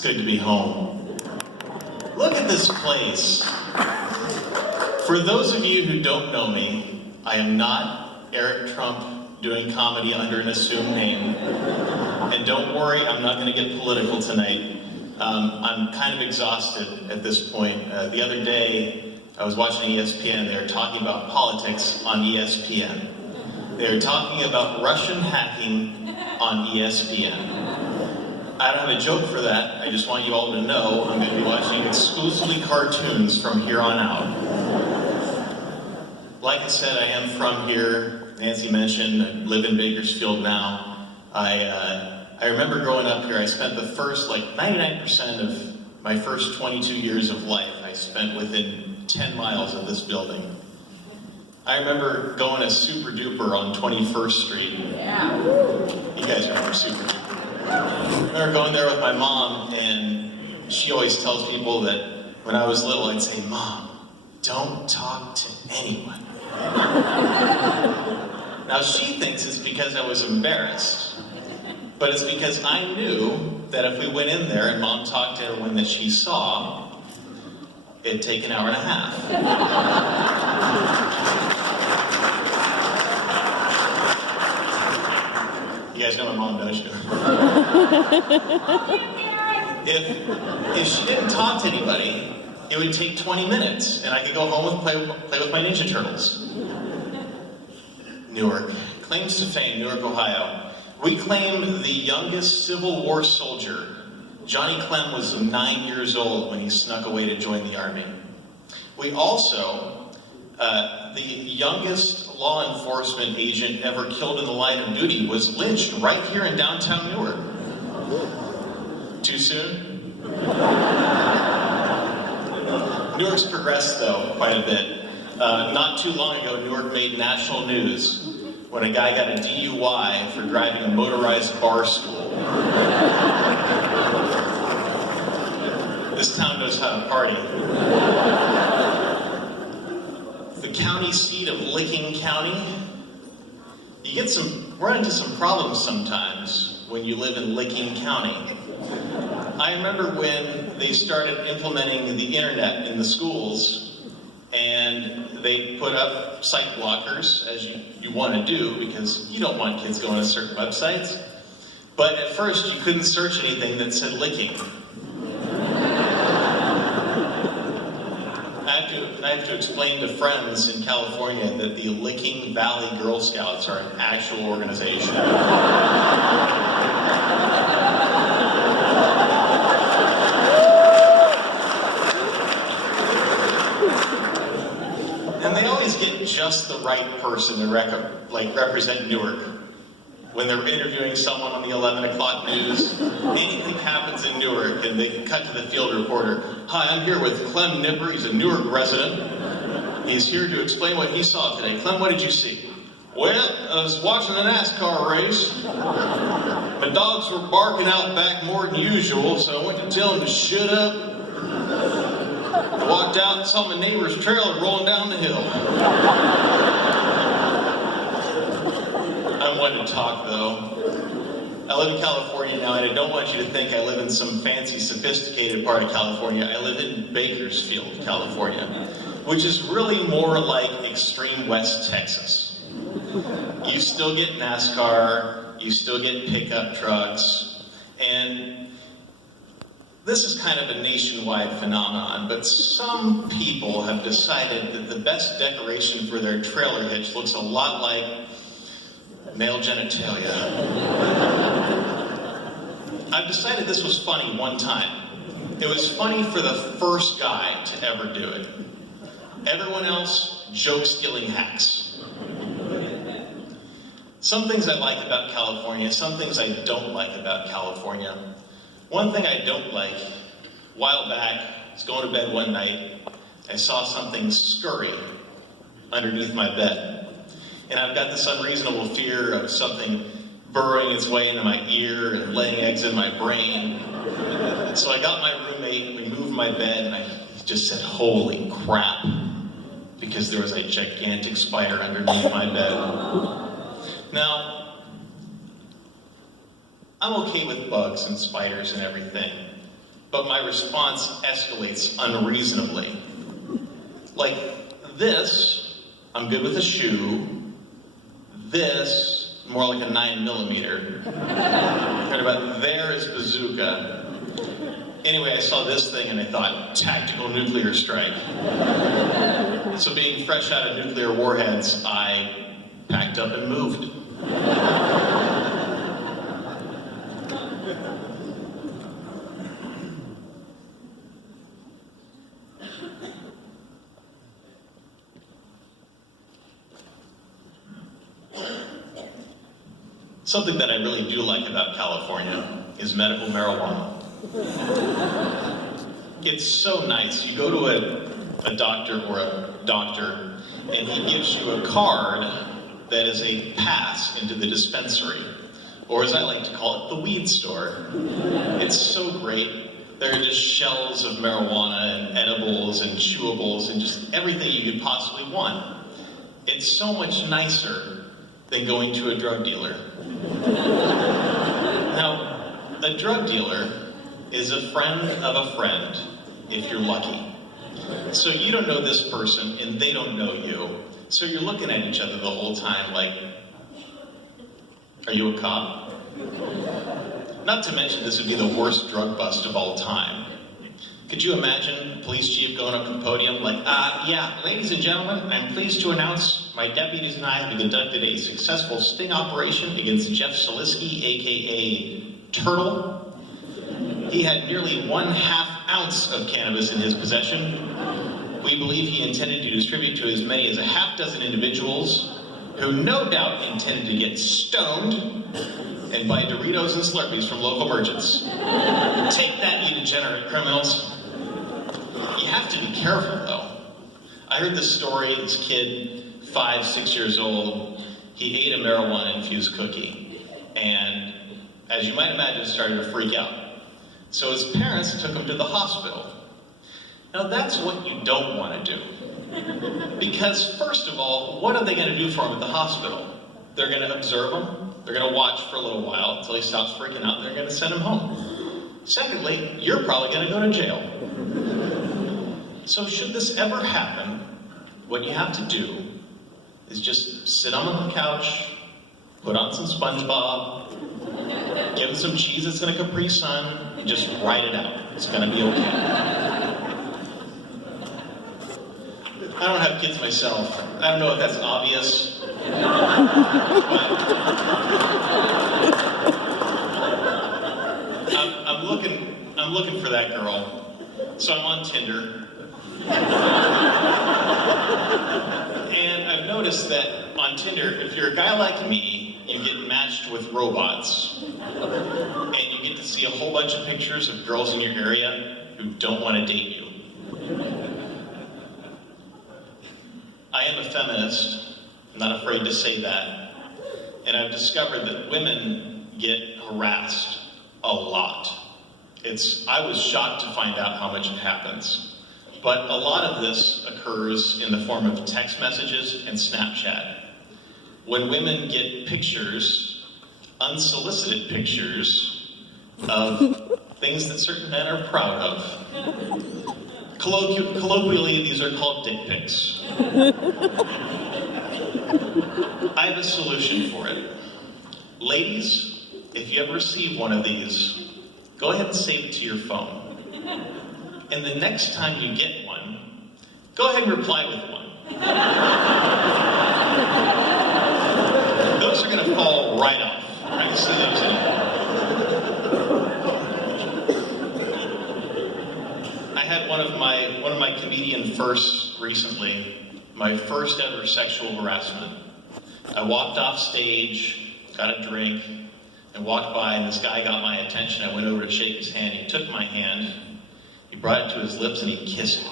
good to be home. Look at this place. For those of you who don't know me, I am not Eric Trump doing comedy under an assumed name. And don't worry, I'm not going to get political tonight. I'm kind of exhausted at this point. The other day, I was watching ESPN. They were talking about politics on ESPN. They were talking about Russian hacking on ESPN. I don't have a joke for that. I just want you all to know I'm going to be watching exclusively cartoons from here on out. Like I said, I am from here. Nancy mentioned I live in Bakersfield now. I remember growing up here, I spent the first, 99% of my first 22 years of life, I spent within 10 miles of this building. I remember going to Super Duper on 21st Street. Yeah. You guys remember Super Duper. I remember going there with my mom, and she always tells people that when I was little, I'd say, "Mom, don't talk to anyone." Now she thinks it's because I was embarrassed, but it's because I knew that if we went in there and Mom talked to everyone that she saw, it'd take an hour and a half. You guys know my mom, don't you? If she didn't talk to anybody, it would take 20 minutes, and I could go home and play with my Ninja Turtles. Newark. Claims to fame, Newark, Ohio. We claim the youngest Civil War soldier. Johnny Clem was 9 years old when he snuck away to join the Army. We also, the youngest law enforcement agent ever killed in the line of duty was lynched right here in downtown Newark. Too soon? Newark's progressed, though, quite a bit. Not too long ago, Newark made national news when a guy got a DUI for driving a motorized bar stool. This town knows how to party. The county seat of Licking County. You run into some problems sometimes when you live in Licking County. I remember when they started implementing the internet in the schools, and they put up site blockers, as you want to do, because you don't want kids going to certain websites. But at first, you couldn't search anything that said licking. I have to explain to friends in California that the Licking Valley Girl Scouts are an actual organization. And they always get just the right person to represent Newark. When they're interviewing someone on the 11 o'clock news, anything happens in Newark, and they cut to the field reporter. "Hi, I'm here with Clem Nipper. He's a Newark resident. He's here to explain what he saw today. Clem, what did you see?" "Well, I was watching a NASCAR race. My dogs were barking out back more than usual, so I went to tell them to shut up. I walked out and saw my neighbor's trailer rolling down the hill." I'm one to talk, though. I live in California now, and I don't want you to think I live in some fancy, sophisticated part of California. I live in Bakersfield, California, which is really more like extreme West Texas. You still get NASCAR, you still get pickup trucks, and this is kind of a nationwide phenomenon, but some people have decided that the best decoration for their trailer hitch looks a lot like male genitalia. I've decided this was funny one time. It was funny for the first guy to ever do it. Everyone else, joke-stealing hacks. Some things I like about California, some things I don't like about California. One thing I don't like, a while back, I was going to bed one night, I saw something scurry underneath my bed. And I've got this unreasonable fear of something burrowing its way into my ear and laying eggs in my brain. So I got my roommate, we moved my bed, and I just said, "Holy crap," because there was a gigantic spider underneath my bed. Now, I'm okay with bugs and spiders and everything, but my response escalates unreasonably. Like this, I'm good with a shoe. This, more like a 9mm. Heard about there is bazooka. Anyway, I saw this thing and I thought, tactical nuclear strike. So being fresh out of nuclear warheads, I packed up and moved. Something that I really do like about California is medical marijuana. It's so nice. You go to a doctor or a doctor, and he gives you a card that is a pass into the dispensary, or as I like to call it, the weed store. It's so great. There are just shelves of marijuana and edibles and chewables and just everything you could possibly want. It's so much nicer than going to a drug dealer. Now, a drug dealer is a friend of a friend, if you're lucky. So you don't know this person, and they don't know you. So you're looking at each other the whole time like, are you a cop? Not to mention this would be the worst drug bust of all time. Could you imagine a police chief going up to the podium like, yeah, ladies and gentlemen, I'm pleased to announce my deputies and I have conducted a successful sting operation against Jeff Solisky, aka Turtle. He had nearly 1/2 ounce of cannabis in his possession. We believe he intended to distribute to as many as a half dozen individuals who no doubt intended to get stoned and buy Doritos and Slurpees from local merchants. Take that, you degenerate criminals. You have to be careful, though. I heard this story, this kid, 5, 6 years old, he ate a marijuana-infused cookie, and as you might imagine, started to freak out. So his parents took him to the hospital. Now that's what you don't want to do. Because first of all, what are they going to do for him at the hospital? They're going to observe him, they're going to watch for a little while until he stops freaking out, and they're going to send him home. Secondly, you're probably going to go to jail. So should this ever happen, what you have to do is just sit on the couch, put on some SpongeBob, give him some Cheez-Its and a Capri Sun, and just ride it out. It's going to be okay. I don't have kids myself. I don't know if that's obvious. I'm looking for that girl. So I'm on Tinder. And I've noticed that on Tinder, if you're a guy like me, you get matched with robots. And you get to see a whole bunch of pictures of girls in your area who don't want to date you. I am a feminist. I'm not afraid to say that. And I've discovered that women get harassed a lot. I was shocked to find out how much it happens. But a lot of this occurs in the form of text messages and Snapchat. When women get pictures, unsolicited pictures, of things that certain men are proud of. Colloquially, these are called dick pics. I have a solution for it. Ladies, if you ever receive one of these, go ahead and save it to your phone. And the next time you get one, go ahead and reply with one. Those are going to fall right off. You're not going to see those anymore. I had one of my comedian firsts recently, my first ever sexual harassment. I walked off stage, got a drink, and walked by, and this guy got my attention. I went over to shake his hand. He took my hand, he brought it to his lips, and he kissed it.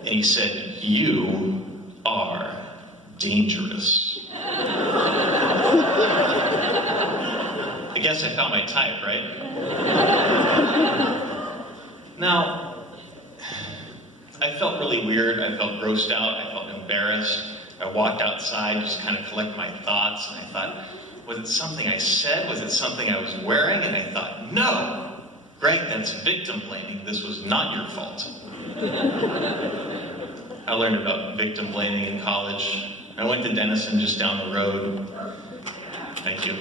And he said, "You are dangerous." I guess I found my type, right? Now, I felt really weird. I felt grossed out. I felt embarrassed. I walked outside, just kind of collect my thoughts, and I thought, was it something I said? Was it something I was wearing? And I thought, no, Greg, that's victim blaming. This was not your fault. I learned about victim blaming in college. I went to Denison, just down the road. Thank you.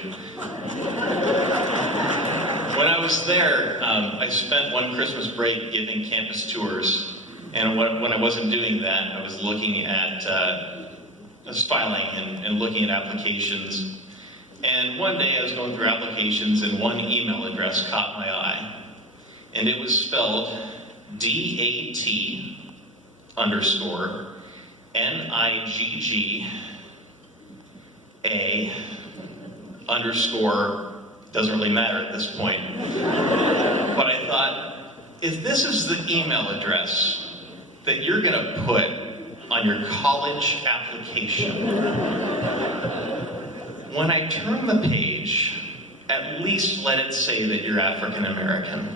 When I was there, I spent one Christmas break giving campus tours. And when I wasn't doing that, I was looking at, I was filing and looking at applications. And one day I was going through applications and one email address caught my eye. And it was spelled DAT_NIGGA_ doesn't really matter at this point. But I thought, if this is the email address that you're gonna put on your college application, when I turn the page, at least let it say that you're African American.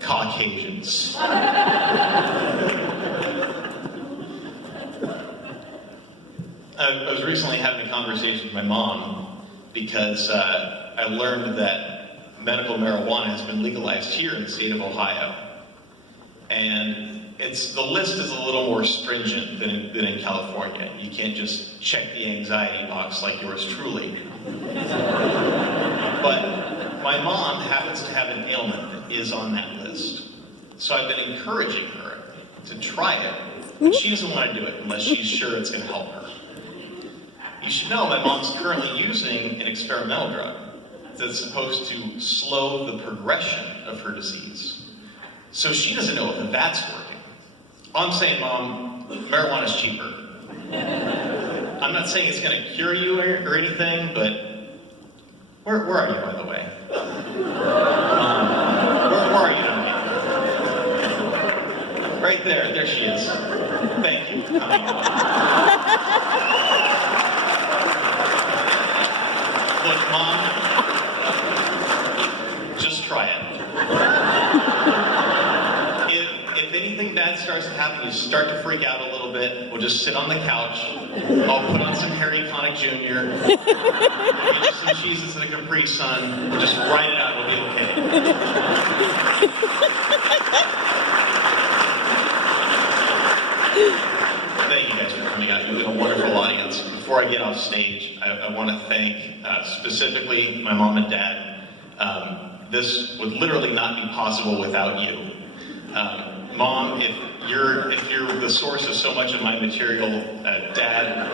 Caucasians. I was recently having a conversation with my mom because I learned that medical marijuana has been legalized here in the state of Ohio. And the list is a little more stringent than in California. You can't just check the anxiety box like yours truly. But my mom happens to have an ailment that is on that list. So I've been encouraging her to try it, but she doesn't want to do it unless she's sure it's going to help her. You should know my mom's currently using an experimental drug that's supposed to slow the progression of her disease. So she doesn't know if that's working. All I'm saying, Mom, marijuana's cheaper. I'm not saying it's going to cure you or anything, but where are you, by the way? Where are you, Dominique? Right there. There she is. Thank you for coming. Look, Mom, just try it. If anything bad starts to happen, you start to freak out a little bit, we'll just sit on the couch. I'll put on some Harry Connick Jr., get you some cheeses and a Capri Sun, we'll just ride it out, we'll be okay. Thank you guys for coming out. You've been a wonderful audience. Before I get off stage, I want to thank specifically my mom and dad. This would literally not be possible without you. Mom, if you're the source of so much of my material, Dad,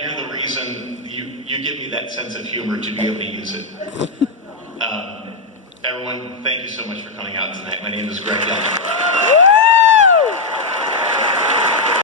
you're the reason. You give me that sense of humor to be able to use it. Everyone, thank you so much for coming out tonight. My name is Greg Dellner.